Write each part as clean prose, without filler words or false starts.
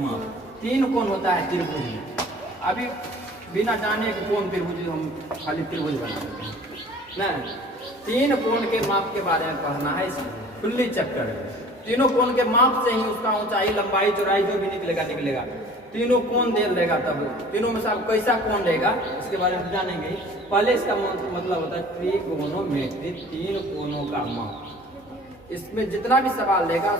माप। तीन कोण होता है त्रिभुज में। अभी बिना जाने कि कौन त्रिभुज हम खाली त्रिभुज बना देते हैं ना। तीन कोण के माप के बारे में पढ़ना है इसमें खुली चैप्टर है। तीनों कोण के माप से ही उसका ऊंचाई लंबाई चौड़ाई जो भी निकलेगा। तीनों कोण दे लेगा, तब तीनों में से आप कैसा कोण लेगा इसके बारे में जानेंगे। पहले इसका मतलब होता है ट्रिगोनोमेट्री, तीन कोणों का माप। इसमें जितना भी सवाल लेगा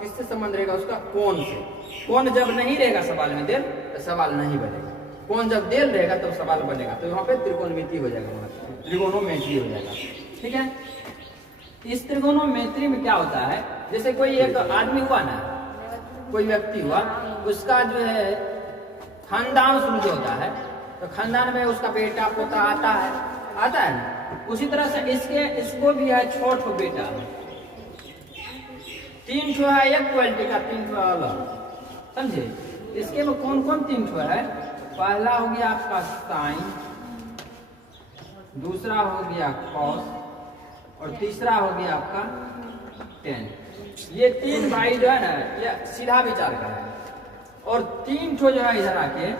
किससे संबंध रहेगा, उसका कोण से। कोण जब नहीं रहेगा सवाल में देर तो सवाल नहीं बनेगा। कोण जब देर रहेगा तब सवाल बनेगा। तो यहाँ पे त्रिकोणमिति हो जाएगा, त्रिगोनोमेट्री हो जाएगा। ठीक है। इस त्रिगोनोमेट्री में क्या होता है, जैसे कोई एक आदमी हुआ ना, कोई व्यक्ति हुआ, उसका जो है खानदान शुरू जो होता है, तो खानदान में उसका बेटा पोता आता है ना। उसी तरह से इसको भी है 6 ठो बेटा, 3 ठो है एक क्वालिटी का, 3 ठो अलग, समझे। इसके में कौन कौन 3 ठो है। पहला हो गया आपका साइन, दूसरा हो गया कॉस और तीसरा हो गया आपका टेन। ये 3 भाई जो है ना, ये सीधा विचार का है। और 3 ठो जो है इधर आके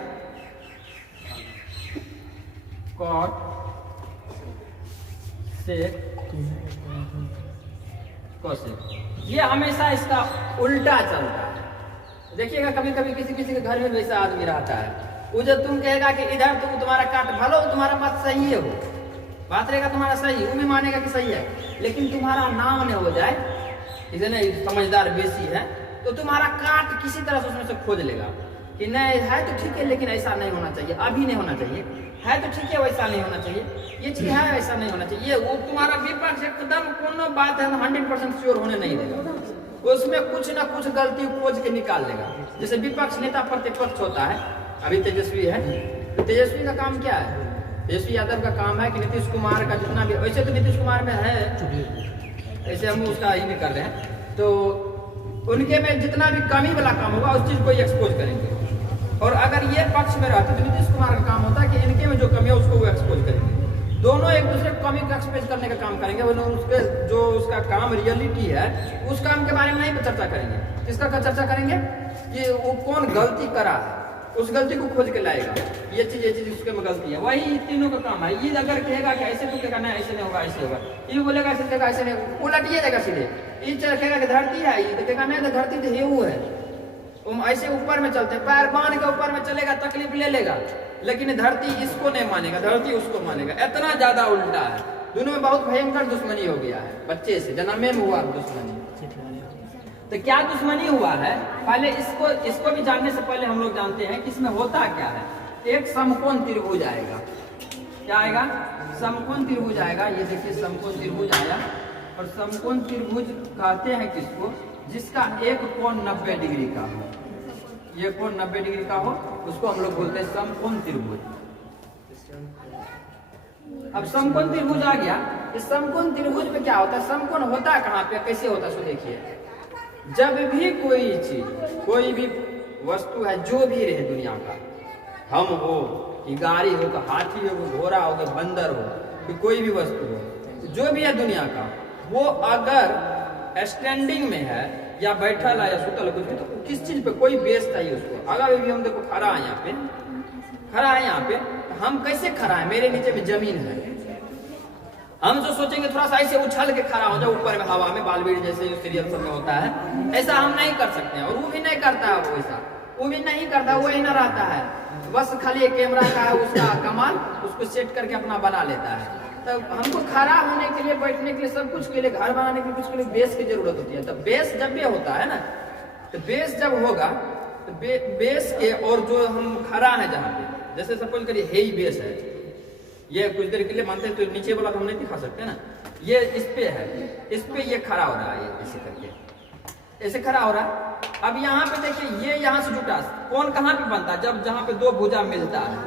कॉट सेक कोसेक, ये हमेशा इसका उल्टा चलता है। देखिएगा कभी कभी किसी के घर में वैसा आदमी रहता है, वो जब तुम कहेगा कि इधर तो तुम्हारा काट भलो तुम्हारा बात सही है, हो बात रहेगा तुम्हारा सही, वो भी मानेगा कि सही है, लेकिन तुम्हारा नाम न हो जाए, इतने समझदार बेसी है, तो तुम्हारा काट किसी तरह से उसमें से खोज लेगा कि नहीं है तो ठीक है, लेकिन ऐसा नहीं होना चाहिए, अभी नहीं होना चाहिए, है तो ठीक है वैसा नहीं होना चाहिए, ये चीज है वैसा नहीं होना चाहिए। वो तुम्हारा विपक्ष एकदम कोनो बात है 100% श्योर होने नहीं देगा, उसमें कुछ ना कुछ गलती खोज के निकाल लेगा। जैसे विपक्ष नेता प्रतिपक्ष होता है, अभी तेजस्वी है, तो तेजस्वी का काम क्या है, तेजस्वी यादव का काम है कि नीतीश कुमार का जितना भी, वैसे तो नीतीश कुमार में है, ऐसे हम उसका ही नहीं कर रहे हैं, तो उनके में जितना भी कमी वाला काम होगा उस चीज को एक्सपोज करेंगे। और अगर ये पक्ष में रहते तो नीतीश कुमार का काम होता है कि इनके में जो कमी है उसको वो एक्सपोज करेंगे। दोनों एक दूसरे को कमी को एक्सपोज करने का काम करेंगे, वो उसके जो उसका काम रियलिटी है उस काम के बारे में नहीं चर्चा करेंगे। किसका चर्चा करेंगे कि वो कौन गलती करा है, उस गलती को खोज के लाएगा, ये चीज उसके में गलती है। वही तीनों का काम है। ये अगर कहेगा कि ऐसे तो कहेगा नहीं ऐसे नहीं होगा, ऐसे होगा, ये बोलेगा ऐसे कहेगा ऐसे नहीं, उलटिए देगा सीधे। ये कहेगा कि धरती है, ये कहेगा नहीं तो धरती तो हेऊ है। ऐसे ऊपर में चलते हैं, पैर बांध के ऊपर में चलेगा, तकलीफ ले लेगा, लेकिन धरती इसको नहीं मानेगा, धरती उसको मानेगा। इतना ज्यादा उल्टा है, दोनों में बहुत भयंकर दुश्मनी हो गया है, बच्चे से जन्मे में हुआ दुश्मनी। तो क्या दुश्मनी हुआ है, पहले इसको भी जानने से पहले हम लोग जानते हैं कि इसमें होता क्या है। एक समकोण त्रिभुज आएगा, क्या आएगा, समकोण त्रिभुज आएगा। ये देखिए समकोण त्रिभुज आया, और समकोण त्रिभुज कहते हैं किसको, जिसका एक कोण 90 डिग्री का हो, ये कोण 90 डिग्री का हो, उसको हम लोग बोलते हैं समकोण त्रिभुज। अब समकोण त्रिभुज आ गया, इस समकोण त्रिभुज में क्या होता है, समकोण होता है कहाँ पे, कैसे होता है, सो देखिए। जब भी कोई चीज, कोई भी वस्तु है, जो भी रहे दुनिया का, हम हो कि गाड़ी हो कि हाथी हो कि घोड़ा हो कि बंदर हो कि कोई भी वस्तु हो, जो भी है दुनिया का, वो अगर स्टैंडिंग में है या बैठल है या सुतल है कुछ भी, तो किस चीज पे कोई बेस चाहिए उसको। अगर भी हम देखो खड़ा है यहाँ पे, खड़ा है यहाँ पे, तो हम कैसे खड़ा है, मेरे नीचे में जमीन है, हम जो सोचेंगे थोड़ा सा ऐसे उछल के खड़ा हो जाए ऊपर में हवा में, बालवीर जैसे सीरियल सब में होता है, ऐसा हम नहीं कर सकते हैं। और वो भी नहीं करता है, वो ऐसा वो भी नहीं करता, वो ही ना रहता है, बस खाली एक कैमरा का है उसका कमाल, उसको सेट करके अपना बना लेता है। तो हमको खड़ा होने के लिए, बैठने के लिए, सब कुछ के लिए, घर बनाने के लिए, कुछ के लिए बेस की जरूरत होती है। तो बेस जब भी होता है ना, तो बेस जब होगा तो बेस के, और जो हम खड़ा है जहाँ पे, जैसे सपोज करिए है ही बेस है, ये कुछ देर के लिए मानते हैं, तो नीचे वाला तो हम नहीं दिखा सकते ना, ये इस पे है, इस पे ये खड़ा हो रहा है, ये ऐसे करके ऐसे खड़ा हो रहा है। अब यहाँ पे देखिए, ये यहाँ से जुटा, कौन कहाँ पे बनता है, जब जहाँ पे दो भुजा मिलता है,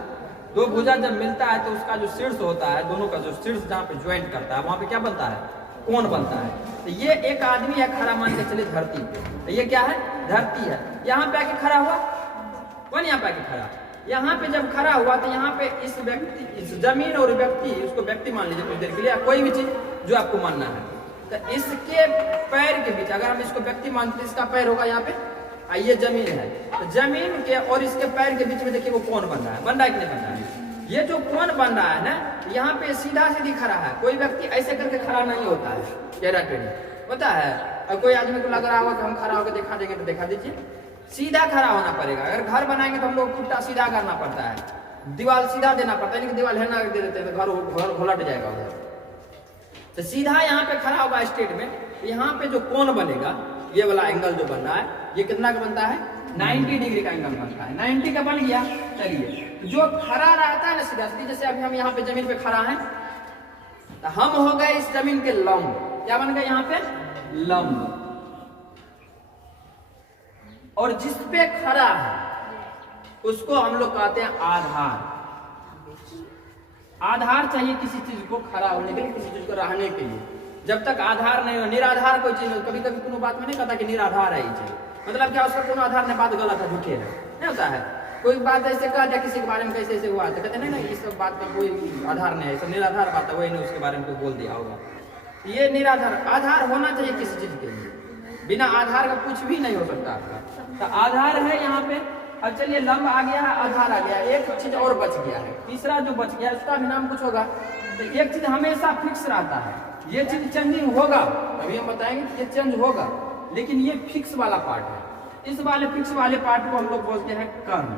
दो भुजा जब मिलता है तो उसका जो शीर्ष होता है, दोनों का जो शीर्ष जहाँ पे ज्वाइंट करता है, वहां पे क्या बनता है, कोण बनता है। तो ये एक आदमी है खड़ा, मान के चले धरती पे, तो ये क्या है, धरती है। यहाँ पे आके खड़ा हुआ, कौन यहाँ पे आके खड़ा, यहाँ पे जब खड़ा हुआ तो यहाँ पे इस व्यक्ति, इस जमीन और व्यक्ति, उसको व्यक्ति मान लीजिए कुछ देर के लिए, कोई भी चीज जो आपको मानना है, तो इसके पैर के बीच, अगर हम इसको व्यक्ति मानते हैं, इसका पैर होगा यहाँ पे, ये जमीन है, तो जमीन के और इसके पैर के बीच में देखिए वो कोण बन रहा है, बन रहा है कि नहीं बन रहा है? ये जो कोण बन रहा है ना, यहाँ पे सीधा सीधी खड़ा है, कोई व्यक्ति ऐसे करके खड़ा नहीं होता है, टेढ़ा टेढ़ी होता है। अब कोई आदमी को लग रहा होगा कि हम खड़ा होकर दिखा देंगे, तो दिखा दीजिए, सीधा खड़ा होना पड़ेगा। अगर घर बनाएंगे तो हम लोग खुट्टा सीधा करना पड़ता है, दीवार सीधा देना पड़ता है, लेकिन दीवार हिलना दे देते हैं तो घर घोलट जाएगा उधर। तो सीधा यहाँ पे खड़ा होगा स्टेट में, यहाँ पे जो कोण बनेगा, ये वाला एंगल जो बन रहा है, ये कितना का बनता है? 90 डिग्री का एंगल बनता है। 90 का बन गया। चलिए, जो खड़ा रहता है ना सीधा सीधी, जैसे अभी हम यहाँ पे जमीन पे खड़ा हैं, तो हम हो गए इस जमीन के लंब। क्या बन गए यहाँ पे? लंब। और जिस पे खड़ा है उसको हम लोग कहते हैं आधार। आधार चाहिए किसी चीज को खड़ा होने के लिए, किसी चीज को रहने के लिए। जब तक आधार नहीं हो, निराधार कोई चीज, कभी कभी कोनो बात में नहीं कहता कि निराधार है ये चीज, मतलब क्या उसका कोनो आधार नहीं, बात गलत है, झूठे है, नहीं होता है। कोई बात ऐसे कह दिया किसी के बारे में, कैसे ऐसे हुआ, तो कहते नहीं इस सब बात का कोई आधार नहीं है, सब निराधार बात है, वही ने उसके बारे में कोई बोल दिया होगा। ये निराधार, आधार होना चाहिए किसी चीज के लिए, बिना आधार का कुछ भी नहीं हो सकता आपका। तो आधार है यहाँ पे। अब चलिए, लंब आ गया है, आधार आ गया, एक चीज और बच गया है, तीसरा जो बच गया उसका भी नाम कुछ होगा। तो एक चीज हमेशा फिक्स रहता है, ये चीज चेंजिंग होगा, अभी हम बताएंगे कि ये चेंज होगा, लेकिन ये फिक्स वाला पार्ट है। इस वाले फिक्स वाले पार्ट को हम लोग बोलते हैं कर्ण।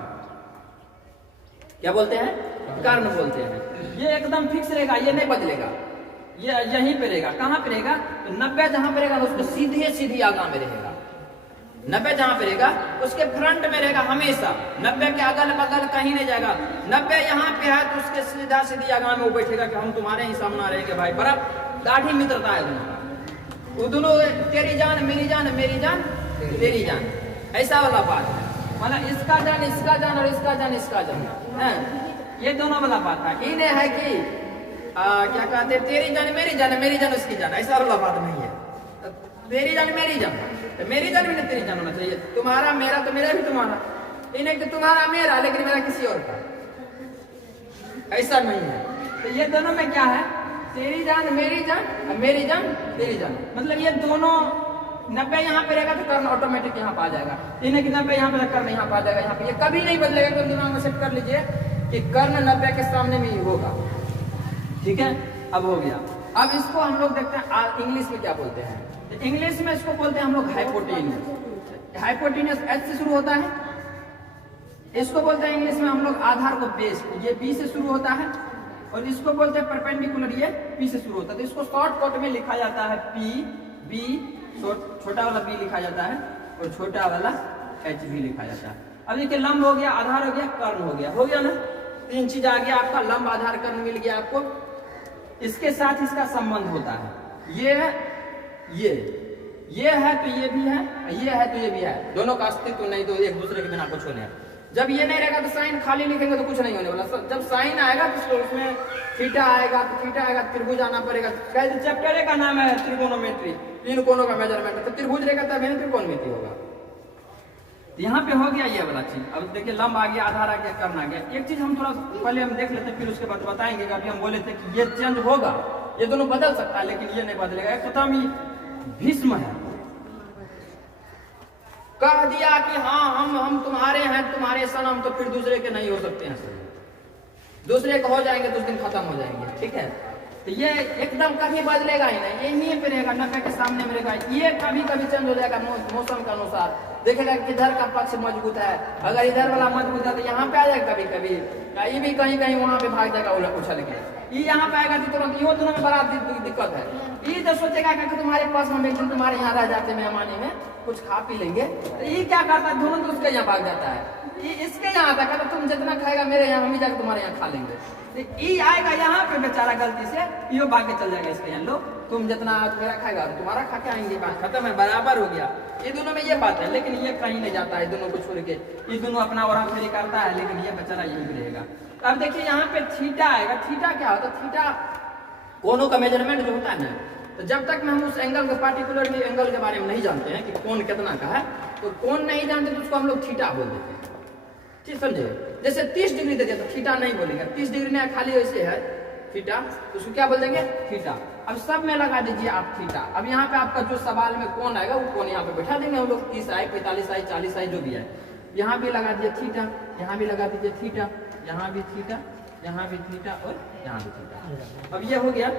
क्या बोलते हैं? कर्ण बोलते हैं। ये एकदम फिक्स रहेगा, ये नहीं बदलेगा, ये यहीं पे रहेगा। कहाँ पे रहेगा? तो 90 जहां पे रहेगा उसको सीधे सीधी आगा में रहेगा। 90 जहां पे रहेगा उसके फ्रंट में रहेगा हमेशा, 90 के अगल बगल कहीं नहीं जाएगा। 90 यहाँ पे है तो उसके सीधा सीधी आगा में वो बैठेगा कि हम तुम्हारे ही सामने रहेंगे भाई। बड़ा दाढ़ी मित्रता है दोनों, वो दोनों तेरी जान मेरी जान, मेरी जान तेरी जान, ऐसा वाला बात है। मतलब इसका जान इसका जान और इसका जान इसका जान है, ये दोनों वाला बात है। इन्हें है कि क्या कहते, तेरी जान मेरी जान, मेरी जान उसकी जान, ऐसा वाला बात नहीं है। तेरी जान मेरी जान, तो मेरी जान भी नहीं तेरी जान होना चाहिए, तुम्हारा मेरा तो मेरा भी तुम्हारा, इन्हें कि तुम्हारा मेरा लेकिन मेरा किसी और का, ऐसा नहीं है। तो ये दोनों में क्या है? तेरी जान मेरी जान और मेरी जान तेरी जान, मतलब ये दोनों 90 यहाँ पे रहेगा तो कर्ण ऑटोमेटिक यहाँ पे आ जाएगा, इन्हें कि 90 यहाँ पे कर्ण यहाँ पे आ जाएगा, यहाँ पे ये कभी नहीं बदलेगा। तो दिमाग में सेट कर लीजिए कि कर्ण 90 के सामने में ही होगा। ठीक है, अब हो गया। अब इसको हम लोग देखते हैं इंग्लिश में क्या बोलते हैं। तो इंग्लिश में इसको बोलते हैं हम लोग हाइपोटेनियस। हाइपोटेनियस एच से शुरू होता है, इसको बोलते हैं इंग्लिश में हम लोग आधार को बेस, ये बी से शुरू होता है, और इसको बोलते हैं परपेंडिकुलर, ये पी से शुरू होता है। तो इसको शॉर्टकट में लिखा जाता है पी बी, छोटा वाला बी लिखा जाता है और छोटा वाला एच भी लिखा जाता है। अब देखिए, लंब हो गया, आधार हो गया, कर्ण हो गया ना, तीन चीज आ गया आपका, लंब आधार कर्ण मिल गया आपको। इसके साथ इसका संबंध होता है, ये है ये है तो ये भी है, ये है तो ये भी है, दोनों का अस्तित्व नहीं, तो एक दूसरे के बिना कुछ होने है। जब ये नहीं रहेगा तो साइन खाली लिखेंगे तो कुछ नहीं होने वाला। जब साइन आएगा तो उसमें थीटा आएगा, तो थीटा आएगा त्रिभुज आना पड़ेगा। चैप्टर का नाम है त्रिकोणोमेट्री, तीन कोणों का मेजरमेंट, तो त्रिभुज रहेगा तब त्रिकोणमिति होगा। यहाँ पे हो गया ये वाला चीज। अब देखिए, लंब आ गया, आधार आ गया, कर्ण आ गया। एक चीज हम थोड़ा पहले हम देख लेते हैं, फिर उसके बाद बताएंगे। अभी हम बोले थे कि ये चेंज होगा, ये दोनों बदल सकता है, लेकिन ये नहीं बदलेगा। एक खत्म भीष्म है, कह दिया कि हाँ हम तुम्हारे हैं, तुम्हारे सन, हम तो फिर दूसरे के नहीं हो सकते हैं, दूसरे के हो जाएंगे तो उस दिन खत्म हो जाएंगे। ठीक है, तो ये एकदम कभी बदलेगा ही नहीं, यहीं पे रहेगा, 90 के सामने में रहेगा। ये कभी कभी चेंज हो जाएगा मौसम के अनुसार, देखेगा कि इधर का पक्ष मजबूत है, अगर इधर वाला मजबूत है तो यहाँ पे आ जाएगा कभी कभी, ये भी कहीं कहीं वहां पे भाग जाएगा उछल के, ये यहाँ पे आएगा तो तुरंत। ये दोनों में बड़ा दिक्कत है। ये तो सोचेगा कि तुम्हारे पास हम एक दिन तुम्हारे यहाँ रह जाते मेहमानी में, कुछ खा पी लेंगे, तो ये क्या करता है, दोनों तो उसके यहाँ भाग जाता है। ये इसके यहाँ आता है, तुम जितना खाएगा मेरे यहाँ, हम ही जाकर तुम्हारे यहाँ खा लेंगे। ये आएगा यहाँ पे बेचारा गलती से, यो भाग के चल जाएगा इसके यहाँ, लो तुम जितना मेरा खाएगा तुम्हारा खा के आएंगे, बात खत्म है, बराबर हो गया। ये दोनों में ये बात है, लेकिन ये कहीं नहीं जाता है, दोनों को छोड़ के। ये दोनों अपना और फेरी करता है, लेकिन ये बेचारा यही रहेगा। अब देखिए, यहाँ पे थीटा आएगा। थीटा क्या होता है? थीटा कोनों का मेजरमेंट जो होता है ना, तो जब तक हम उस एंगल के पार्टिकुलर एंगल के बारे में नहीं जानते हैं कि कौन कितना का है, तो कौन नहीं जानते तो उसको हम लोग थीटा बोल देते हैं। ठीक समझे? जैसे 30 डिग्री दे दिया तो थीटा नहीं बोलेंगे, 30 डिग्री नहीं, खाली ऐसे है थीटा, तो उसको क्या बोल देंगे थीटा। अब सब में लगा दीजिए आप थीटा। अब यहाँ पे आपका जो सवाल में कौन आएगा वो कौन यहाँ पे बैठा देंगे हम लोग, 30 आई 45 आई 40 आई जो भी है। यहाँ भी लगा दीजिए थीटा, यहाँ भी लगा दीजिए थीटा, यहाँ भी थीटा, यहाँ भी थीटा और यहाँ भी थीटा। अब ये हो गया।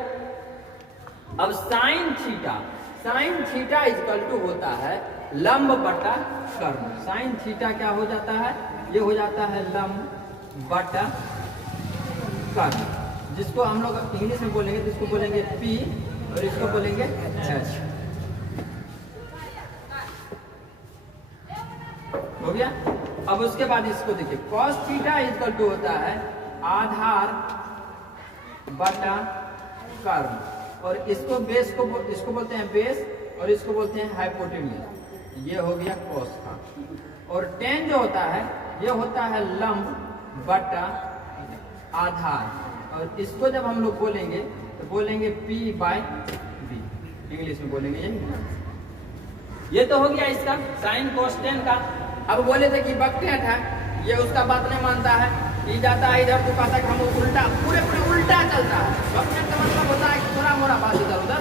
अब sine theta, sine theta equal to होता है लंब बटा कर्ण। साइन थीटा क्या हो जाता है, ये हो जाता है लंब बटा कर्ण, जिसको हम लोग इंग्लिश में बोलेंगे, जिसको बोलेंगे P और इसको बोलेंगे H। हो गया। अब उसके बाद इसको देखिए, cos थीटा इक्वल टू होता है आधार बटा कर्ण, और इसको बेस को इसको बोलते हैं बेस और इसको बोलते हैं हाइपोटेन्यूज। ये हो गया cos का। और tan जो होता है ये होता है लंब बटा आधार, और इसको जब हम लोग बोलेंगे तो बोलेंगे P बाय B, इंग्लिश में बोलेंगे ये तो हो गया इसका साइन cos tan का। अब बोले थे कि बकटेट है, ये उसका बात नहीं मानता है, ये जाता है इधर, तो कहता है कि हम उल्टा पूरे उल्टा चलता है। बकटेट का मतलब होता है कि थोड़ा मोड़ा बात इधर उधर,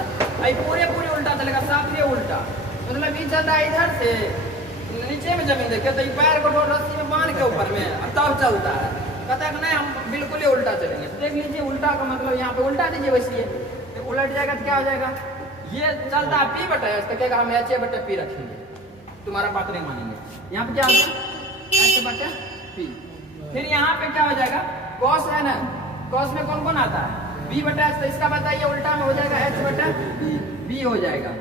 पूरे उल्टा चलेगा, साफ ये उल्टा मतलब ये चल रहा है इधर से नीचे में जमीन देखे तो पैर को रस्सी में बांध के ऊपर में तब चलता है। कहता है कि नहीं हम बिल्कुल ही उल्टा चलेंगे। तो देख लीजिए उल्टा का मतलब यहाँ पे उल्टा दीजिए, वैसे तो उलट जाएगा तो क्या हो जाएगा, ये चलता है P बटा H, कहेगा हम H बटा P रखेंगे, तुम्हारा बात नहीं मानेंगे। यहाँ पे क्या होगा H बटा P। फिर यहाँ पे क्या हो जाएगा, cos है ना, cos में कौन कौन आता है B बटा H, तो इसका बताइए उल्टा में हो जाएगा H बटा B हो जाएगा,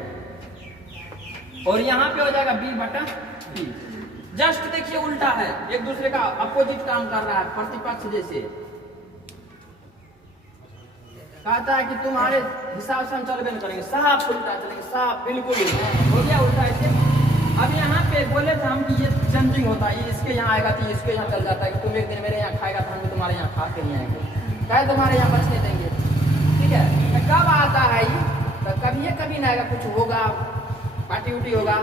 और यहाँ पे हो जाएगा B बटा P। जस्ट देखिए उल्टा है, एक दूसरे का अपोजिट काम कर रहा है, प्रतिपक्ष जैसे। कहता है कि तुम्हारे हिसाब से हम चलबे नहीं करेंगे, साफ उल्टा चलेंगे, साफ बिल्कुल हो गया उल्टा ऐसे। अब यहाँ पे बोले थे हम कि ये चेंजिंग होता है, ये इसके यहाँ आएगा तो इसके यहाँ चल जाता है, कि तुम एक दिन मेरे यहाँ खाएगा तो हम तुम्हारे यहाँ खा के नहीं आएंगे, क्या तुम्हारे यहाँ बचने देंगे। ठीक है, तो कब आता है ये, तो कभी ना आएगा, कुछ होगा, पार्टी उटी होगा,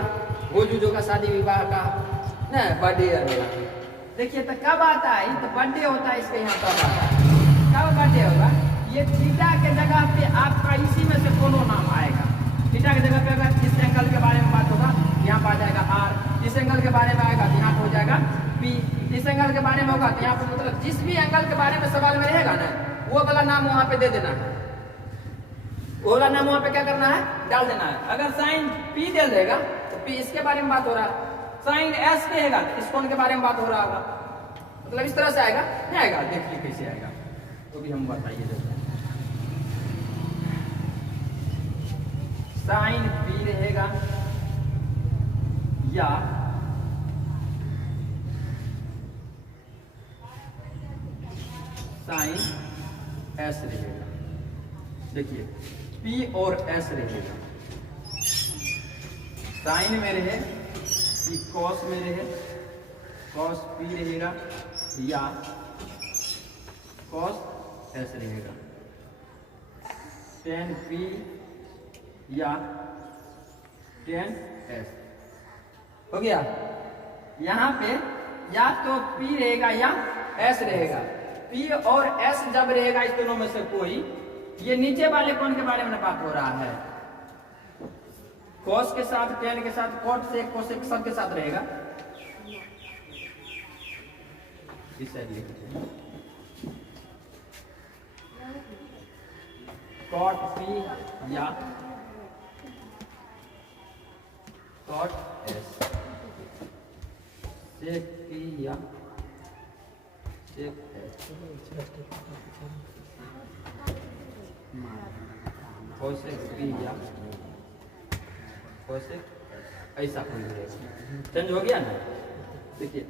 भोज होगा, शादी विवाह का ना, बर्थडे होगा। देखिए तो कब आता है, तो बर्थडे होता है इसके यहाँ, तब आता है। कब बर्थडे होगा, ये थीटा के जगह पे आपका इसी में से कोनो नाम आएगा। थीटा के जगह पे अगर इस एंगल के बारे में बात होगा यहाँ पर आ जाएगा R, इस एंगल के बारे में आएगा तो यहाँ हो जाएगा P, इस एंगल के बारे में होगा तो यहाँ पर, मतलब जिस भी एंगल के बारे में सवाल में रहेगा ना, वो वाला नाम वहाँ पे दे देना है, वो वाला नाम वहाँ पे क्या करना है, डाल देना है। अगर साइन P दे देगा तो P इसके बारे में बात हो रहा है, साइन S कहेगा तो इस कोण के बारे में बात हो रहा होगा, मतलब इस तरह से आएगा, नहीं आएगा, देखिए कैसे आएगा तो भी हम बताइए देते हैं। साइन P रहेगा या साइन S रहेगा। देखिए P और S रहेगा, साइन में रहे कि cos में रहे, cos P रहेगा या cos S रहेगा, tan P या tan S। हो गया। यहाँ पे या तो P रहेगा या S रहेगा। P और S जब रहेगा इस दोनों में से कोई, ये नीचे वाले कोण के बारे में बात हो रहा है, cos के साथ, tan के साथ, cot से, cosec सब के साथ रहेगा। इस साइड लिखते हैं cot P या cot S, sec P या sec S, cosec P या cosec, ऐसा कोई रहेगा। चेंज हो गया ना। देखिए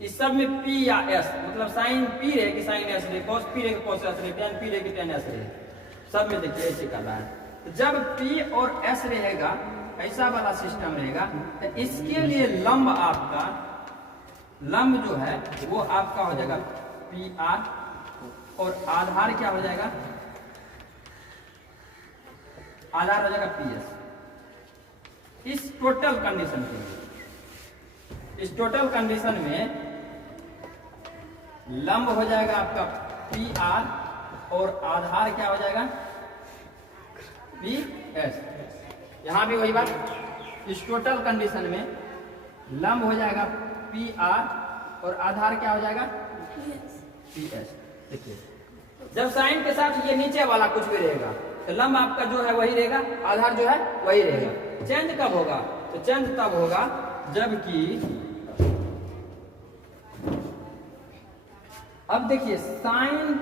इस सब में P या S, मतलब साइन P रहे कि साइन S रहे, cos P रहे कि cos S रहे, tan P रहे कि tan S रहे, सब में देखिए ऐसे कर रहा है। तो जब P और S रहेगा, ऐसा वाला सिस्टम रहेगा, तो इसके लिए लंब आपका, लंब जो है वो आपका हो जाएगा PR और आधार क्या हो जाएगा, आधार हो जाएगा PS। इस टोटल कंडीशन के लिए, इस टोटल कंडीशन में लंब हो जाएगा आपका PR और आधार क्या हो जाएगा पी एस। यहां भी वही बात, इस टोटल कंडीशन में लंब हो जाएगा पी आर और आधार क्या हो जाएगा पी एस। देखिए जब साइन के साथ ये नीचे वाला कुछ भी रहेगा तो लंब आपका जो है वही रहेगा, आधार जो है वही रहेगा। चेंज कब होगा? तो चेंज तब होगा जबकि, अब देखिए साइन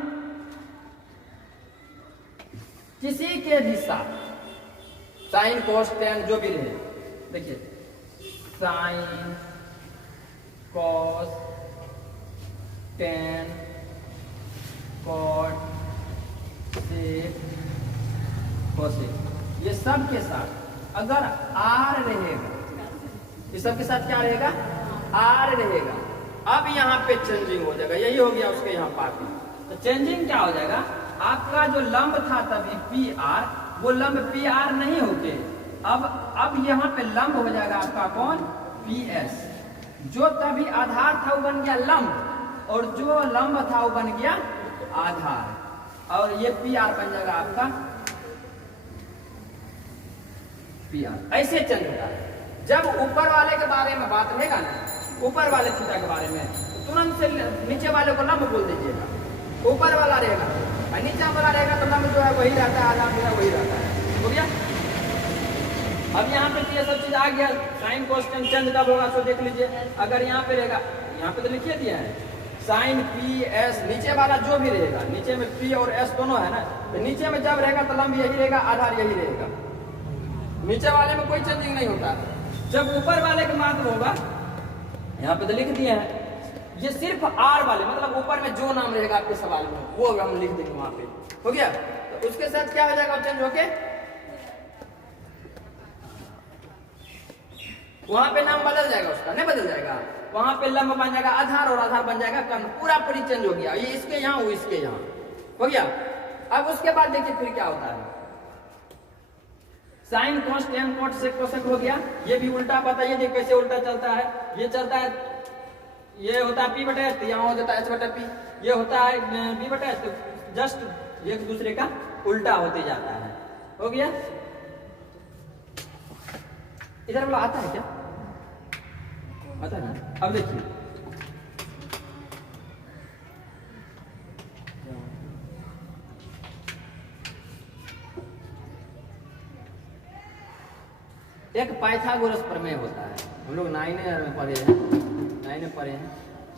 किसी के भी साथ, साइन कॉस टेन जो भी रहे, देखिए sine cos tan cot sec cosec, ये सब के साथ अगर आर रहेगा, ये सब के साथ क्या रहेगा आर रहेगा। अब यहाँ पे चेंजिंग हो जाएगा, यही हो गया उसके यहाँ पार्टी। तो चेंजिंग क्या हो जाएगा, आपका जो लंब था तभी पी आर, वो लंब पी आर नहीं होके अब यहाँ पे लंब हो जाएगा आपका कौन पी एस। जो तभी आधार था वो बन गया लंब और जो लंब था वो बन गया आधार, और ये पी आर बन जाएगा आपका पी आर। ऐसे चेंज होता है। जब ऊपर वाले के बारे में बात रहेगा ना, ऊपर वाले थीटा के बारे में, तुरंत से नीचे वाले को लंब बोल दीजिएगा। ऊपर वाला रहेगा और नीचे वाला रहेगा तो लंब जो है वही रहता है, आधार जो है वही रहता है। हो गया। अब यहाँ पे ये सब चीज आ गया। साइन कोस चेंज कब होगा सो देख लीजिए। अगर यहाँ पे रहेगा, यहाँ पे तो लिखिए दिया है साइन पी एस, नीचे वाला जो भी रहेगा, नीचे में पी और एस दोनों है ना, तो नीचे में जब रहेगा तो लंब यही रहेगा, आधार यही रहेगा। नीचे वाले में कोई चेंजिंग नहीं होता। जब ऊपर वाले के मात्र होगा, यहाँ पे तो लिख दिए हैं, ये सिर्फ आर वाले मतलब ऊपर में जो नाम रहेगा आपके सवाल में वो हम लिख देंगे वहां पे। हो गया। तो उसके साथ क्या हो जाएगा चेंज होके, वहां पे नाम बदल जाएगा उसका, नहीं बदल जाएगा, वहां पे लंब बन जाएगा आधार और आधार बन जाएगा कर्ण, पूरा पूरी चेंज हो गया। ये इसके यहाँ वो इसके यहाँ हो गया। अब उसके बाद देखिए फिर क्या होता है, sine cos tan cot sec cosec हो गया। ये भी उल्टा पता, ये देखिए कैसे उल्टा चलता है। ये चलता है, ये होता है पी बटे एच, यहाँ हो जाता है एच बटे पी, ये होता है बी बटे एच, तो जस्ट एक दूसरे का उल्टा होते जाता है। हो गया। इधर वाला आता है क्या? आता है ना। अब देखिए एक पाइथागोरस प्रमेय होता है, हम लोग 9 में पढ़े हैं।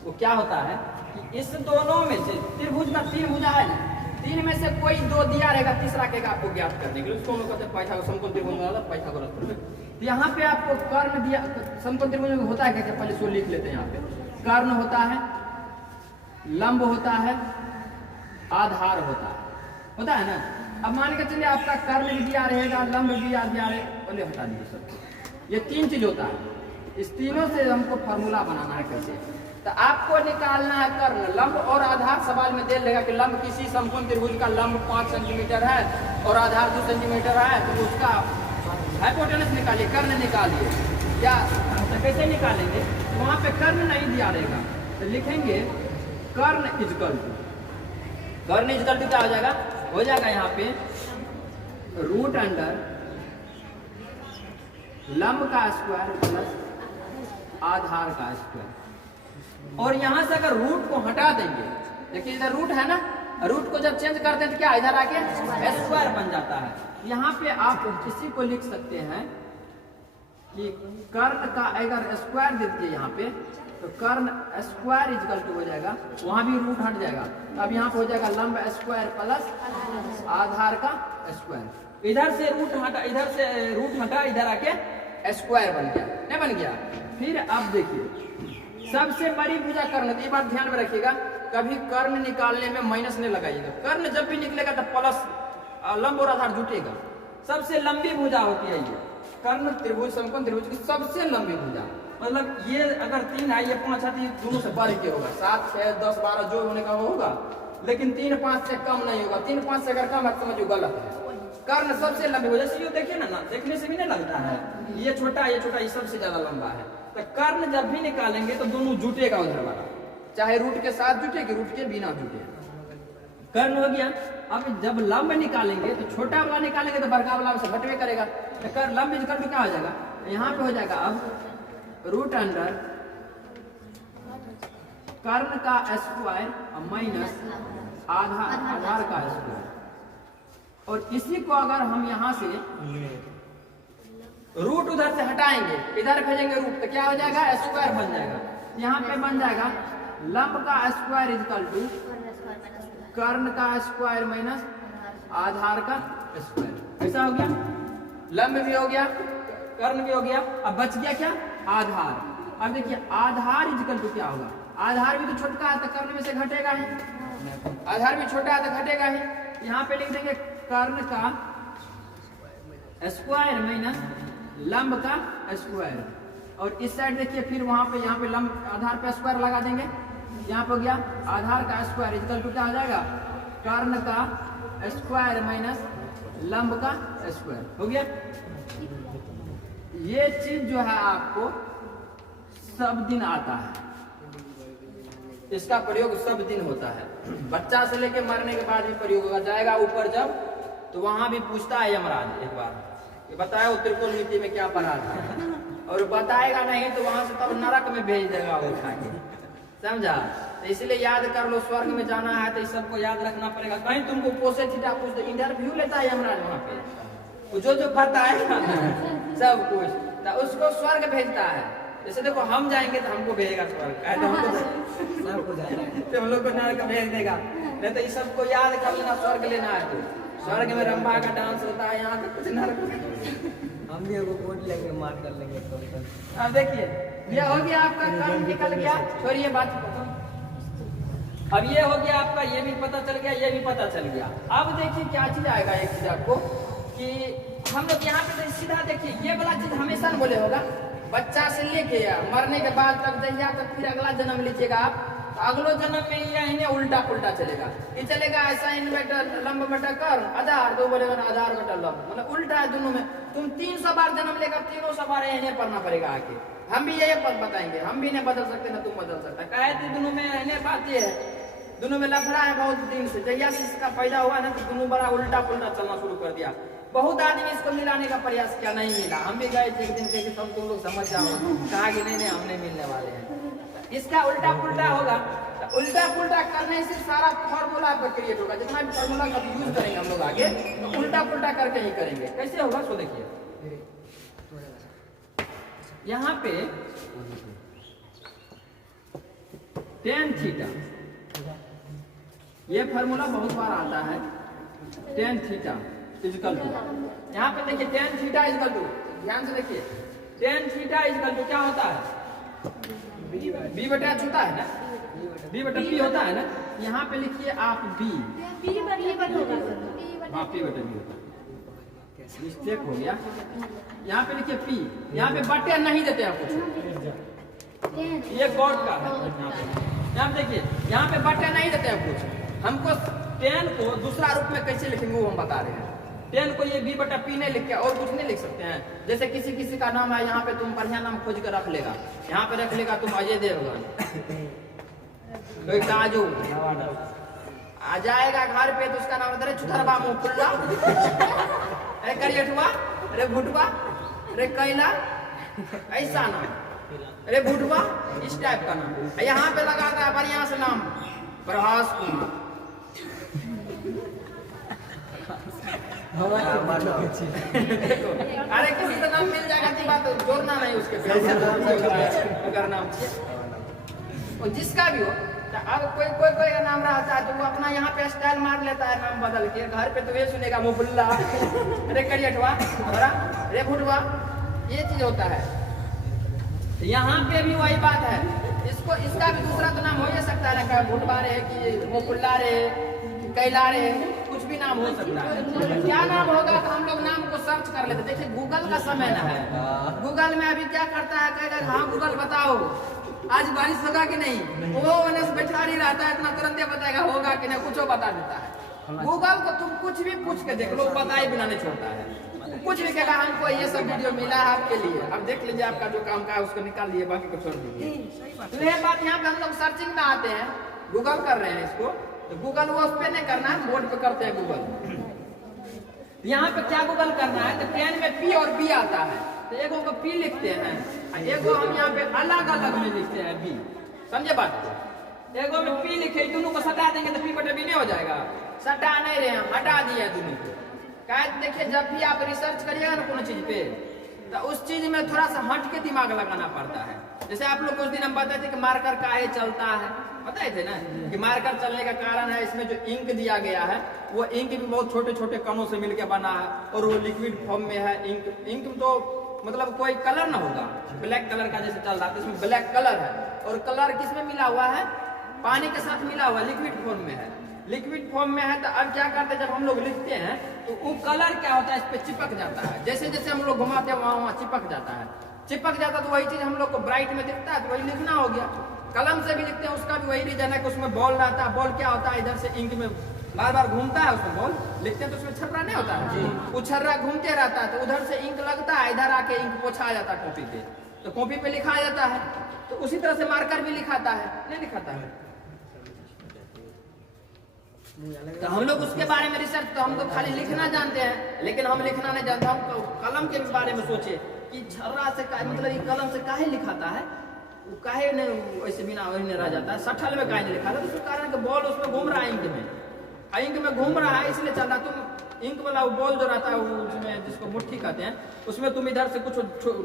वो क्या होता है कि इस दोनों में से त्रिभुज का 3 भुजा है ना, 3 में से कोई 2 दिया रहेगा, तीसरा के आपको ज्ञात करने के लिए, उसको हम लोग कहते हैं पाइथागोरस समकोण त्रिभुज वाला पाइथागोरस प्रमेय। तो यहाँ पे आपको कर्ण दिया, समकोण त्रिभुज में होता है क्या, पहले इसको लिख लेते हैं। यहाँ पे कर्ण होता है, लंब होता है, आधार होता है ना। अब मान के चलिए आपका कर्ण भी दिया रहेगा, लंब भी दिया रहेगा, पहले हटा दीजिए सब। ये 3 चीज होता है, इस तीनों से हमको फॉर्मूला बनाना है कैसे। तो आपको निकालना है कर्ण, लंब और आधार। सवाल में दे देगा कि लंब किसी समकोण त्रिभुज का लंब 5 सेंटीमीटर है और आधार 2 सेंटीमीटर है, तो उसका हाइपोटेनस निकालिए, कर्ण निकालिए। क्या तो कैसे निकालेंगे, वहां पे कर्ण नहीं दिया रहेगा तो लिखेंगे कर्ण इजकल टू क्या हो जाएगा, हो जाएगा यहाँ पे रूट अंडर लंब का स्क्वायर प्लस आधार का स्क्वायर। और यहां से अगर रूट को हटा देंगे, देखिए इधर रूट है ना, रूट को जब चेंज करते हैं तो क्या इधर आके स्क्वायर बन जाता है। यहाँ पे आप किसी को लिख सकते हैं कि कर्ण का अगर स्क्वायर दे दिए यहाँ पे, तो कर्ण स्क्वायर इजकल टू हो जाएगा, वहां भी रूट हट जाएगा। अब यहाँ पे हो जाएगा लंब स्क्वायर प्लस आधार का स्क्वायर। इधर से रूट हटा, इधर से रूट हटा, इधर आके स्क्वायर बन गया, नहीं बन गया। फिर अब देखिए सबसे बड़ी भुजा कर्ण, ये बात ध्यान में रखिएगा, कभी कर्ण निकालने में माइनस नहीं लगाइएगा। कर्ण जब भी निकलेगा तो प्लस लंब और आधार जुटेगा। सबसे लंबी भुजा होती है ये कर्ण त्रिभुज, समकोण त्रिभुज की सबसे लंबी भुजा। मतलब ये अगर 3 है, ये 5 है, तो ये दोनों से बढ़ के होगा, 7, 6, 10, 12 जो होने का वो होगा, लेकिन 3, 5 से कम नहीं होगा। 3, 5 से अगर कम है समझो गलत है। कर्ण सबसे लंबी भुजा, जैसे देखिए ना, देखने से भी नहीं लगता है ये छोटा, ये सबसे ज्यादा लंबा है। तो कर्ण जब भी निकालेंगे तो दोनों जुटेगा उधर वाला, चाहे रूट के साथ जुटे कि रूट के बिना जुटे। कर्ण हो गया। अब जब लंब निकालेंगे तो छोटा वाला निकालेंगे तो बड़का वाला से घटवे करेगा, तो लंब इजकल टू क्या हो जाएगा, यहाँ पे हो जाएगा अब रूट अंडर कर्ण का स्क्वायर माइनस आधार का स्क्वायर। और इसी को अगर हम यहाँ से रूट उधर से हटाएंगे, इधर भेजेंगे रूट, तो क्या हो जाएगा, स्क्वायर बन जाएगा। यहाँ पे बन जाएगा लंब का स्क्वायर इजकल टू कर्ण का स्क्वायर माइनस आधार का स्क्वायर। ऐसा हो गया, लंब भी हो गया, कर्ण भी हो गया। अब बच गया क्या, आधार। अब देखिए आधार इजकल टू क्या होगा, आधार भी तो छोटा है तो कर्ण में से घटेगा ही, आधार भी छोटा है तो घटेगा ही। यहाँ पे लिख देंगे कर्ण का स्क्वायर माइनस लंब का स्क्वायर। और इस साइड देखिए फिर वहां पे, यहाँ पे लंब आधार पे स्क्वायर लगा देंगे, यहाँ पे हो गया आधार का स्क्वायर इक्वल टू क्या हो जाएगा, कर्ण का स्क्वायर माइनस लंब का स्क्वायर। हो गया। ये चीज जो है आपको सब दिन आता है, इसका प्रयोग सब दिन होता है, बच्चा से लेके मरने के बाद भी प्रयोग होगा। जाएगा ऊपर जब तो वहां भी पूछता है यमराज एक बार, बताया त्रिकोणमिति में क्या पढ़ा था, और बताएगा नहीं तो वहां से तब नरक में भेज देगा वो उठा के, समझा। तो इसलिए याद कर लो, स्वर्ग में जाना है तो इस सबको याद रखना पड़ेगा। कहीं तुमको पोसे थीटा पूछ दे, इंटरव्यू लेता है यमराज वहाँ पे, जो बताएगा सब कुछ, तो उसको स्वर्ग भेजता है। जैसे देखो हम जाएंगे तो हमको भेजेगा स्वर्ग, तो हम लोग को नरक भेज देगा। नहीं तो इस सबको याद कर लेना, स्वर्ग लेना है तो स्वर्ग में रंभा का डांस होता है, यहाँ तो कुछ नरक। हम भी वो वोट लेंगे, मार कर लेंगे तो। अब देखिए ये हो गया आपका कर्म निकल गया, छोड़िए बात। अब ये हो गया आपका, ये भी पता चल गया, ये भी पता चल गया। अब देखिए क्या चीज आएगा एक चीज आपको, कि हम लोग यहाँ पे सीधा देखिए ये वाला चीज हमेशा बोले होगा, बच्चा से लेके मरने के बाद तक जहिया तक फिर अगला जन्म लीजिएगा आप, तो अगलो जन्म में ये इन्हें उल्टा पुल्टा चलेगा। ये चलेगा ऐसा इन्वर्टर लंब बटा कर्ण आधार, दो बोलेगा आधार बटा लंब, मतलब उल्टा है दोनों में। तुम 300 बार जन्म लेगा, 300 बार इन्हें पढ़ना पड़ेगा आके। हम भी यही पद बताएंगे, हम भी नहीं बदल सकते ना तुम बदल सकता। कहे दोनों में इन्हें बात ये है, दोनों में लफड़ा है बहुत दिन से, जहिया से इसका पैदा हुआ ना तो दोनों बड़ा उल्टा पुल्टा चलना शुरू कर दिया। बहुत आदमी इसको मिलाने का प्रयास किया, नहीं मिला। हम भी गए थे एक दिन कहे सब तुम लोग समझ जाओ, कहा कि नहीं हम नहीं मिलने वाले हैं। इसका उल्टा पुल्टा होगा, तो उल्टा पुल्टा करने से सारा फॉर्मूला आपका क्रिएट होगा। जितना भी फॉर्मूला का यूज करेंगे हम लोग आगे, तो उल्टा पुल्टा करके ही करेंगे। कैसे होगा सो देखिए, यहाँ पे tan थीटा, ये फॉर्मूला बहुत बार आता है, tan थीटा इजकल टू, यहाँ पे देखिए tan थीटा इजकल टू, ध्यान से देखिए tan थीटा इजकल टू क्या होता है, b बटा h होता है ना, b बटा p होता है ना। यहाँ पे लिखिए आप b बटा b होता है, मिस्टेक हो गया। यहाँ पे लिखिए p, यहाँ पे बटे नहीं देते हैं कुछ, ये गॉड का है। यहाँ पे देखिए, यहाँ पे बटे नहीं देते हैं कुछ, हमको tan को दूसरा रूप में कैसे लिखेंगे वो हम बता रहे हैं। tan को ये b बटा p नहीं लिख के और कुछ नहीं लिख सकते हैं। जैसे किसी किसी का नाम है, यहाँ पे तुम बढ़िया नाम खोज कर रख लेगा, यहाँ पे रख लेगा तुम अजय देवगन, कोई काजू आ जाएगा घर पे तो उसका नाम अरे चुथरबा मुफुल्ला, अरे करियटवा, अरे भुटवा, अरे कैला, ऐसा नाम, अरे भुटवा, इस टाइप का नाम। यहाँ पे लगाता है बढ़िया से नाम प्रभास कुमार, अरे किसी का नाम मिल जाएगा की बात, जोड़ना नहीं उसके अगर नाम और जिसका भी हो। अब कोई का नाम रहता है तो वो अपना यहाँ पे स्टाइल मार लेता है नाम बदल के, घर पे तो ये सुनेगा मुफुल्ला, अरे करियटवा, अरे भुटवा, ये चीज होता है। यहाँ पे भी वही बात है, इसको इसका भी दूसरा तो नाम हो ही सकता है ना, भुटवा रे कि मुफुल्ला रे, कैला रे, कुछ भी नाम हो सकता है। क्या नाम होगा तो हम लोग नाम को सर्च कर लेते। देखिए गूगल का समय ना है, गूगल में अभी क्या करता है, कहेगा हाँ गूगल बताओ आज बारिश होगा कि नहीं, वो बैठा नहीं रहता है, इतना तुरंत बताएगा होगा कि नहीं, कुछ बता देता है। गूगल को तुम कुछ भी पूछ के देख लो, बताए बिना नहीं छोड़ता है। कुछ भी कहेगा हमको ये सब वीडियो मिला है आपके लिए, अब देख लीजिए आपका जो काम का है उसको निकाल लिए, बाकी को छोड़ दीजिए। तो ये बात यहाँ पे हम लोग सर्चिंग में आते हैं, गूगल कर रहे हैं इसको, तो गूगल वो उस पे नहीं करना है, बोर्ड पे करते हैं गूगल। यहाँ पे क्या गूगल करना है, तो पेन में पी और बी आता है, तो एगो को पी लिखते हैं और एगो हम यहाँ पे अलग अलग में लिखते हैं बी। समझे बात को? एगो में पी लिखे, दोनों को सटा देंगे तो पी बटे बी नहीं हो जाएगा। सटा नहीं रहे हम, हटा दिया दोनों को। क्या देखिए, जब भी आप रिसर्च करिएगा ना कोनो चीज पे, तो उस चीज में थोड़ा सा हट के दिमाग लगाना पड़ता है। जैसे आप लोग कुछ दिन हम बताए थे कि मार्कर काहे चलता है, बताए थे ना कि मार्कर चलने का कारण है इसमें जो इंक दिया गया है वो इंक भी बहुत छोटे छोटे कणों से मिलकर बना है और वो लिक्विड फॉर्म में है। इंक तो मतलब कोई कलर ना होगा, ब्लैक कलर का जैसे चल रहा है, इसमें ब्लैक कलर है और कलर किसमें मिला हुआ है, पानी के साथ मिला हुआ, लिक्विड फॉर्म में है। लिक्विड फॉर्म में है तो अब क्या करते हैं, जब हम लोग लिखते हैं तो वो कलर क्या होता है, इस पे चिपक जाता है। जैसे जैसे हम लोग घुमाते हैं वहां चिपक जाता है। चिपक जाता है तो वही चीज हम लोग को ब्राइट में दिखता है, तो वही लिखना हो गया। कलम से भी लिखते हैं, उसका भी वही रीजन है कि उसमें बॉल रहता है। बॉल क्या होता है, इधर से इंक में बार बार घूमता है, उसमें बॉल लिखते हैं तो उसमें छर्रा नहीं होता है, वो छर्रा घूमते रहता है, तो उधर से इंक लगता है, इधर आके इंक पोछा जाता है कॉपी पे, तो कॉपी पे लिखा जाता है। तो उसी तरह से मार्कर भी लिखाता है, नहीं लिखाता है। तो हम लोग उसके बारे में रिसर्च, तो हम लोग खाली लिखना जानते हैं, लेकिन हम लिखना नहीं जानते। हम कलम के बारे में सोचे कि छर्रा से मतलब ये कलम से काहे लिखाता है, वो काहे नहीं वैसे बिना वही नहीं रह जाता है, सठल में काहे नहीं लिखा था। तो उसके कारण बॉल उसमें घूम रहा है, इंक में घूम रहा है, इसलिए चल रहा। तुम इंक वाला वो बॉल जो रहता है उसमें, जिसको मुट्ठी कहते हैं, उसमें तुम इधर से कुछ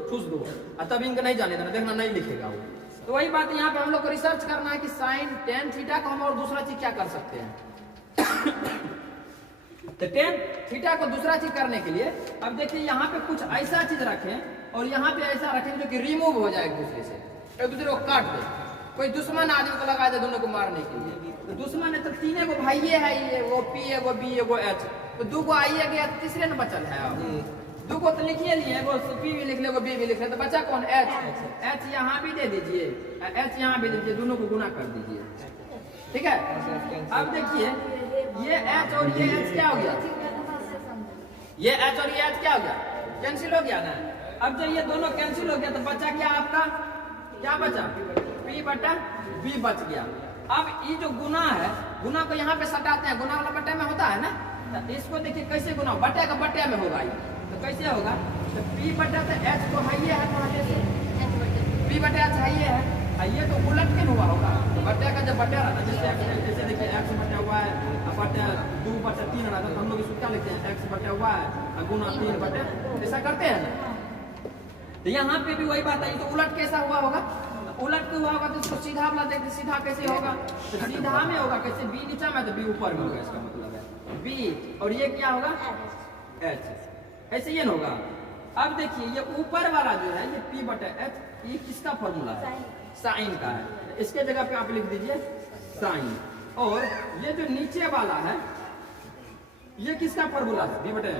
ठूस दो और तब इंक नहीं जाने देना, देखना नहीं लिखेगा वो। तो वही बात यहाँ पे हम लोग को रिसर्च करना है कि साइन टेन थीटा को हम और दूसरा चीज क्या कर सकते हैं। तो टेन थीटा को दूसरा चीज करने के लिए अब देखिए यहाँ पे कुछ ऐसा चीज रखें और यहाँ पे ऐसा रखें जो कि रिमूव हो जाए एक दूसरे से, एक दूसरे को काट दे। कोई दुश्मन आदमी को लगा दे दोनों को मारने के लिए, तो दुश्मन है तो तीन को भाई है, ये वो पी एगो बी एगो एच, तो दो को आई है गया, तीसरे न बचल है। दो को तो लिखिए लिए, एगो पी भी लिख ले, एगो बी भी लिख ले, तो बचा कौन, एच। एच यहाँ भी दे दीजिए, एच यहाँ भी दे दीजिए, दोनों को गुना कर दीजिए, ठीक है। अब देखिए ये एच और ये एच क्या हो गया, ये एच और ये एच क्या हो गया, कैंसिल हो गया ना। अब जब ये दोनों कैंसिल हो गया तो बचा क्या आपका, क्या बचा, P बटा B बच गया। अब ये जो गुना है, गुना को यहाँ पे सटाते हैं, गुना वाला बटे में होता है ना, तो इसको देखिए कैसे गुना, बटे का बटे में होगा ये, तो कैसे होगा, तो P बटा तो H को है ये है, तो जैसे P बटे H है ये है, ये तो उलट के हुआ होगा। तो बटे का जब बटे रहता है, जैसे देखिए x बटे हुआ है, बटे 2 बटे 3 रहता है, तो हम लोग इसको क्या लिखते हैं, x बटे हुआ है गुना 3 बटे, ऐसा करते हैं ना। तो यहाँ पे भी वही बात है, तो उलट कैसा हुआ होगा, उलट के हुआ होगा तो इसको सीधा वाला देखते, सीधा कैसे होगा, तो सीधा में होगा कैसे, b नीचा में तो b ऊपर में होगा, इसका मतलब है b, और ये क्या होगा h, ऐसे ये होगा। अब देखिए ये ऊपर वाला जो है ये p बटे h, ये किसका फॉर्मूला है, साइन का है, इसके जगह पे आप लिख दीजिए साइन। और ये जो नीचे वाला है ये किसका फॉर्मूला है, b बटे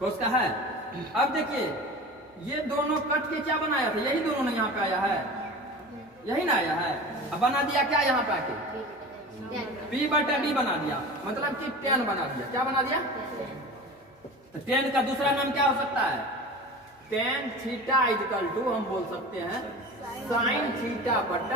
कोस का है। अब देखिए ये दोनों कट के क्या बनाया था, यही दोनों ने यहाँ पे आया है, यही ना आया है। अब बना दिया क्या यहाँ पे आके, P बटे D बना दिया, मतलब कि 10 बना दिया। क्या बना दिया, तो 10 का दूसरा नाम क्या हो सकता है, tan थीटा इक्वल टू हम बोल सकते हैं साइन थीटा बटा